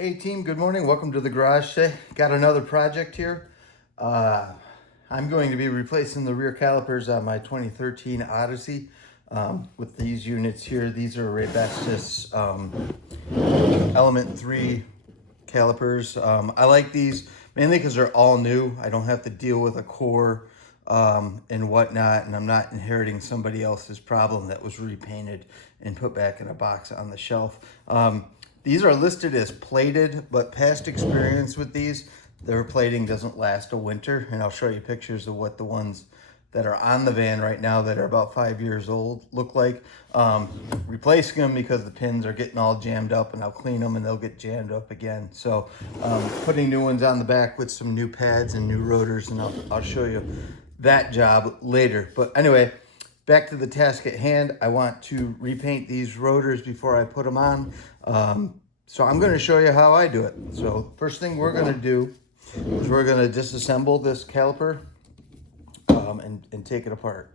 Hey team, good morning. Welcome to the garage today. Got another project here. I'm going to be replacing the rear calipers on my 2013 Odyssey with these units here. These are Rabestis Element 3 calipers. I like these mainly because they're all new. I don't have to deal with a core and whatnot, and I'm not inheriting somebody else's problem that was repainted and put back in a box on the shelf. These are listed as plated, but past experience with these, their plating doesn't last a winter, and I'll show you pictures of what the ones that are on the van right now that are about 5 years old look like. Replacing them because the pins are getting all jammed up, and I'll clean them and they'll get jammed up again. So putting new ones on the back with some new pads and new rotors, and I'll show you that job later. But anyway, back to the task at hand. I want to repaint these rotors before I put them on. So I'm going to show you how I do it. So first thing we're going to do is we're going to disassemble this caliper and take it apart.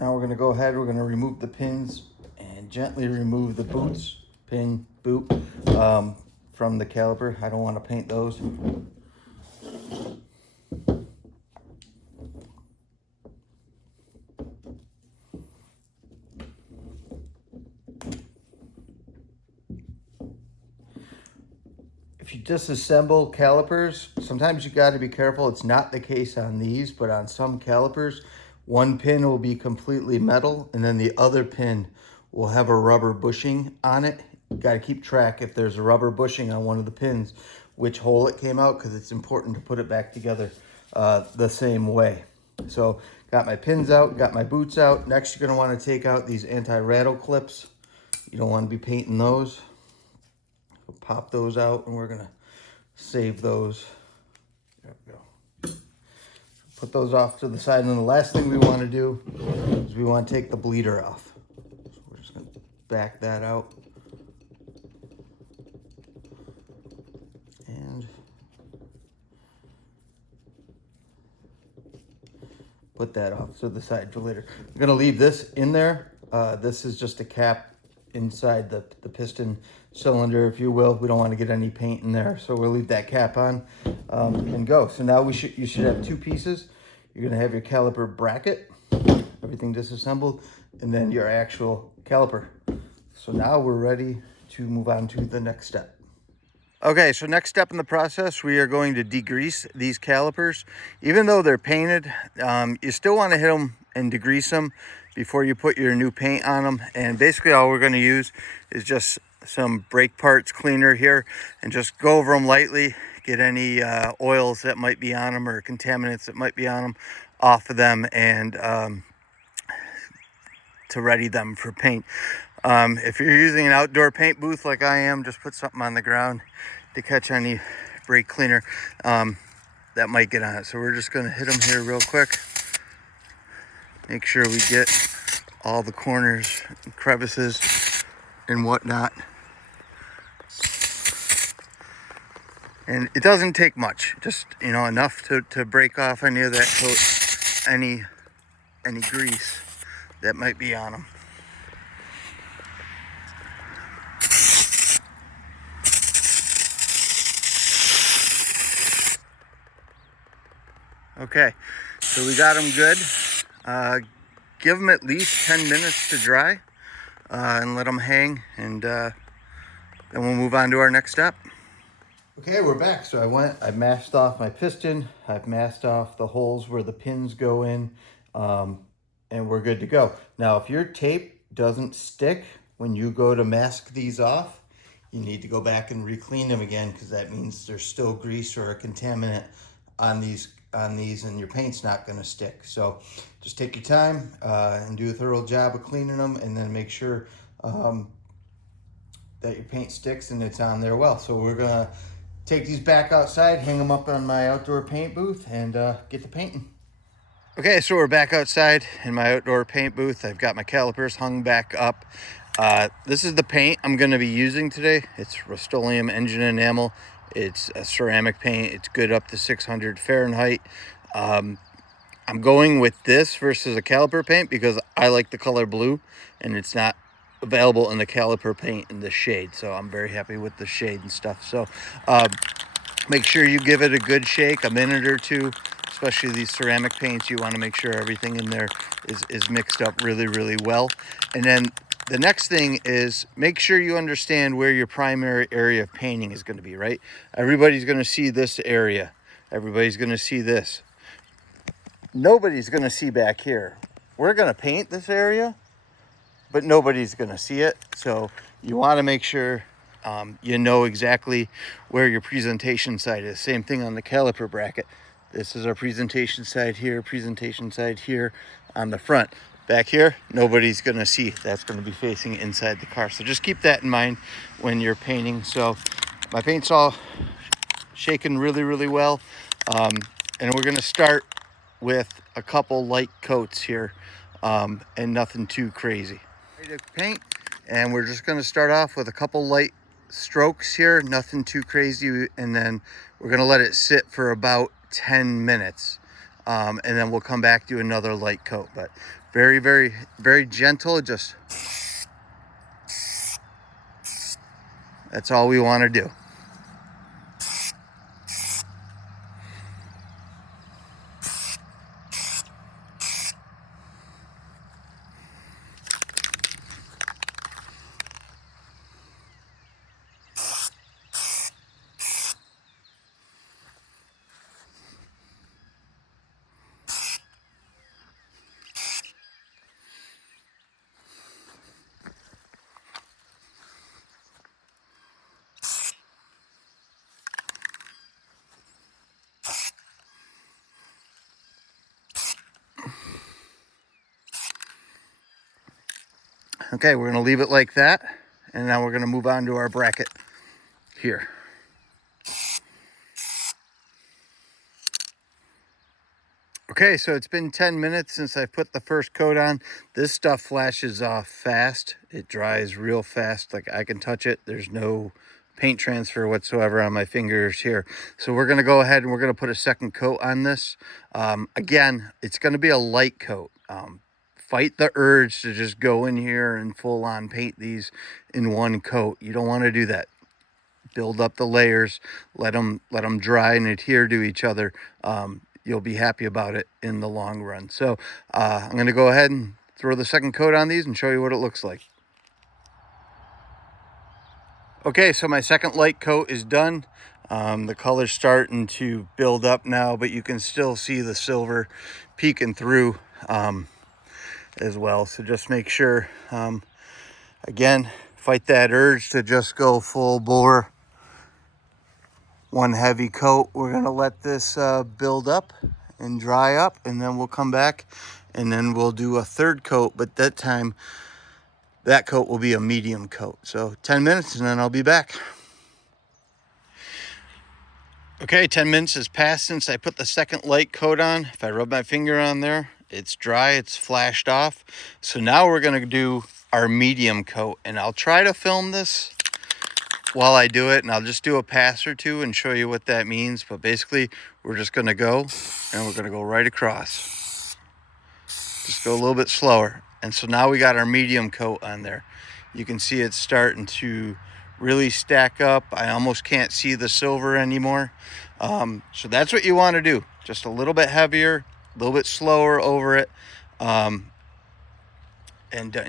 Now we're going to go ahead, we're going to remove the pins and gently remove the boots, boot from the caliper. I don't want to paint those. If you disassemble calipers, sometimes you got to be careful. It's not the case on these, but on some calipers, one pin will be completely metal and then the other pin will have a rubber bushing on it. You got to keep track if there's a rubber bushing on one of the pins, which hole it came out, because it's important to put it back together the same way. So got my pins out, got my boots out. Next, you're going to want to take out these anti-rattle clips. You don't want to be painting those. We'll pop those out and we're going to save those. There we go. Put those off to the side, and then the last thing we want to do is we want to take the bleeder off. So we're just going to back that out. And put that off to the side for later. I'm going to leave this in there. This is just a cap inside the piston cylinder, if you will. We don't want to get any paint in there, so we'll leave that cap on and go. So now you should have two pieces. You're going to have your caliper bracket, everything disassembled, and then your actual caliper. So now we're ready to move on to the next step. Okay, so next step in the process, we are going to degrease these calipers. Even though they're painted, you still want to hit them and degrease them before you put your new paint on them. And basically all we're going to use is just some brake parts cleaner here and just go over them lightly, get any oils that might be on them or contaminants that might be on them off of them, and to ready them for paint. If you're using an outdoor paint booth like I am, just put something on the ground to catch any brake cleaner that might get on it. So we're just going to hit them here real quick. Make sure we get all the corners and crevices and whatnot. And it doesn't take much, just enough to break off any of that coat, any grease that might be on them. Okay, so we got them good. Give them at least 10 minutes to dry and let them hang, and then we'll move on to our next step. Okay, we're back. So I masked off my piston. I've masked off the holes where the pins go in, and we're good to go. Now, if your tape doesn't stick when you go to mask these off, you need to go back and re-clean them again, because that means there's still grease or a contaminant on these, and your paint's not going to stick. So just take your time and do a thorough job of cleaning them, and then make sure that your paint sticks and it's on there well. So we're gonna take these back outside, hang them up on my outdoor paint booth, and get to painting. Okay, so we're back outside in my outdoor paint booth. I've got my calipers hung back up. This is the paint I'm going to be using today. It's Rust-Oleum engine enamel. It's a ceramic paint. It's good up to 600 Fahrenheit. I'm going with this versus a Caliper paint because I like the color blue, and it's not available in the Caliper paint in the shade. So I'm very happy with the shade and stuff. So make sure you give it a good shake, a minute or two, especially these ceramic paints. You want to make sure everything in there is mixed up really, really well. And then the next thing is make sure you understand where your primary area of painting is going to be, right? Everybody's going to see this area. Everybody's going to see this. Nobody's going to see back here. We're going to paint this area, but nobody's going to see it. So you want to make sure you know exactly where your presentation side is. Same thing on the caliper bracket. This is our presentation side here on the front. Back here, nobody's going to see. That's going to be facing inside the car. So just keep that in mind when you're painting. So my paint's all shaken really, really well. And we're going to start with a couple light coats here, and nothing too crazy. Ready to paint, and we're just going to start off with a couple light strokes here, nothing too crazy, and then we're going to let it sit for about 10 minutes, and then we'll come back to another light coat. But very, very, very gentle. Just that's all we want to do. Okay, we're going to leave it like that, and now we're going to move on to our bracket here. Okay, so it's been 10 minutes since I put the first coat on. This stuff flashes off fast. It dries real fast. Like, I can touch it. There's no paint transfer whatsoever on my fingers here. So we're going to go ahead and we're going to put a second coat on this. Again, it's going to be a light coat. Fight the urge to just go in here and full on paint these in one coat. You don't want to do that. Build up the layers, let them dry and adhere to each other. You'll be happy about it in the long run. So I'm going to go ahead and throw the second coat on these and show you what it looks like. Okay, so my second light coat is done. The color's starting to build up now, but you can still see the silver peeking through as well. So just make sure, again, fight that urge to just go full bore. One heavy coat. We're going to let this build up and dry up, and then we'll come back and then we'll do a third coat, but that time that coat will be a medium coat. So 10 minutes and then I'll be back. Okay, 10 minutes has passed since I put the second light coat on. If I rub my finger on there, it's dry, it's flashed off. So now we're going to do our medium coat, and I'll try to film this while I do it, and I'll just do a pass or two and show you what that means. But basically, we're just going to go, and we're going to go right across. Just go a little bit slower. And so now we got our medium coat on there. You can see it's starting to really stack up. I almost can't see the silver anymore. So that's what you want to do. Just a little bit heavier, a little bit slower over it. And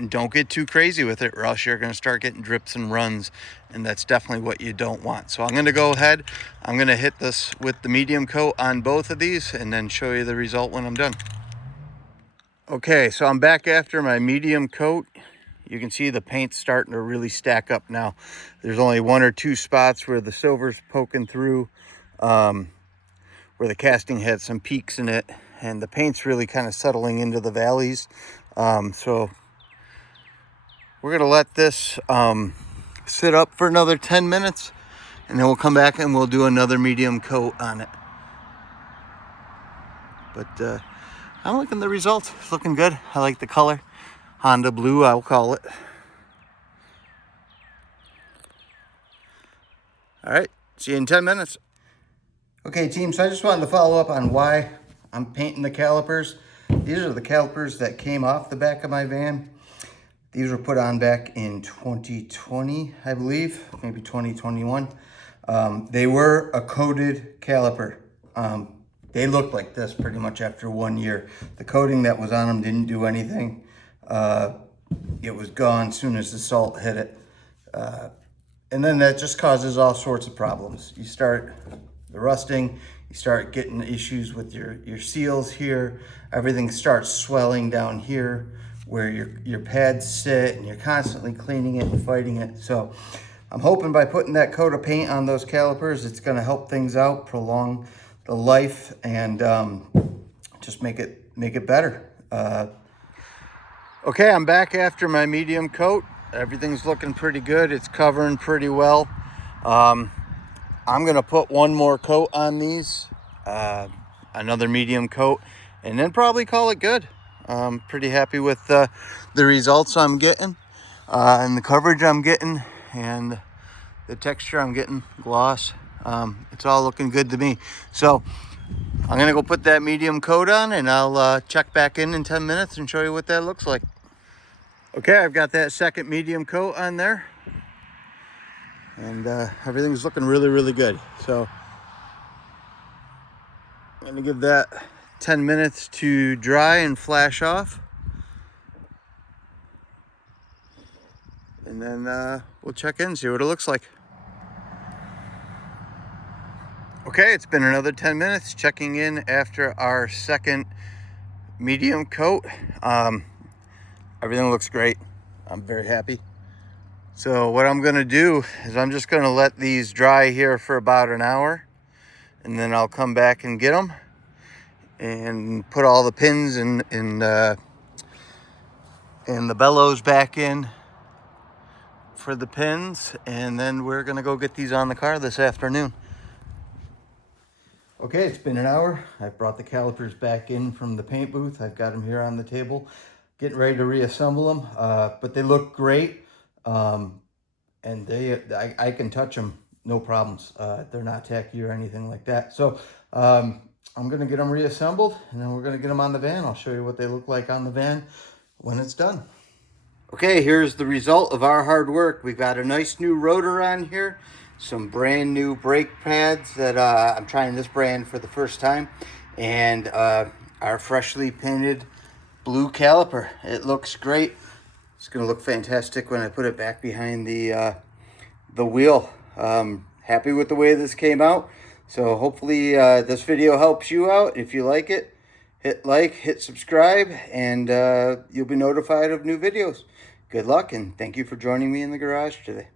don't get too crazy with it, or else you're going to start getting drips and runs, and that's definitely what you don't want. So I'm going to go ahead, I'm going to hit this with the medium coat on both of these and then show you the result when I'm done. Okay, so I'm back after my medium coat. You can see the paint's starting to really stack up now. There's only one or two spots where the silver's poking through, where the casting had some peaks in it, and the paint's really kind of settling into the valleys. So we're going to let this sit up for another 10 minutes, and then we'll come back and we'll do another medium coat on it. But I'm liking the results. It's looking good. I like the color. Honda blue, I'll call it. All right, see you in 10 minutes. Okay, team, so I just wanted to follow up on why I'm painting the calipers. These are the calipers that came off the back of my van. These were put on back in 2020, I believe, maybe 2021. They were a coated caliper. They looked like this pretty much after 1 year. The coating that was on them didn't do anything. It was gone as soon as the salt hit it. And then that just causes all sorts of problems. You start the rusting, you start getting issues with your seals here. Everything starts swelling down here where your pads sit, and you're constantly cleaning it and fighting it. So I'm hoping by putting that coat of paint on those calipers, it's gonna help things out, prolong the life, and just make it better. Okay, I'm back after my medium coat. Everything's looking pretty good. It's covering pretty well. I'm gonna put one more coat on these, another medium coat, and then probably call it good. I'm pretty happy with the results I'm getting, and the coverage I'm getting, and the texture I'm getting, gloss. It's all looking good to me. So I'm gonna go put that medium coat on, and I'll check back in 10 minutes and show you what that looks like. Okay, I've got that second medium coat on there, and everything's looking really, really good. So I'm gonna give that 10 minutes to dry and flash off, and then we'll check in and see what it looks like. Okay, it's been another 10 minutes checking in after our second medium coat. Everything looks great. I'm very happy. So what I'm gonna do is I'm just gonna let these dry here for about an hour, and then I'll come back and get them and put all the pins and the bellows back in for the pins, and then we're gonna go get these on the car this afternoon. Okay, it's been an hour. I've brought the calipers back in from the paint booth. I've got them here on the table, getting ready to reassemble them, but they look great, and I can touch them, no problems. They're not tacky or anything like that. So I'm gonna get them reassembled, and then we're gonna get them on the van. I'll show you what they look like on the van when it's done. Okay, here's the result of our hard work. We've got a nice new rotor on here, some brand new brake pads that I'm trying this brand for the first time, and our freshly painted blue caliper. It looks great. It's gonna look fantastic when I put it back behind the wheel. Happy with the way this came out. So hopefully this video helps you out. If you like it, hit like, hit subscribe, and you'll be notified of new videos. Good luck, and thank you for joining me in the garage today.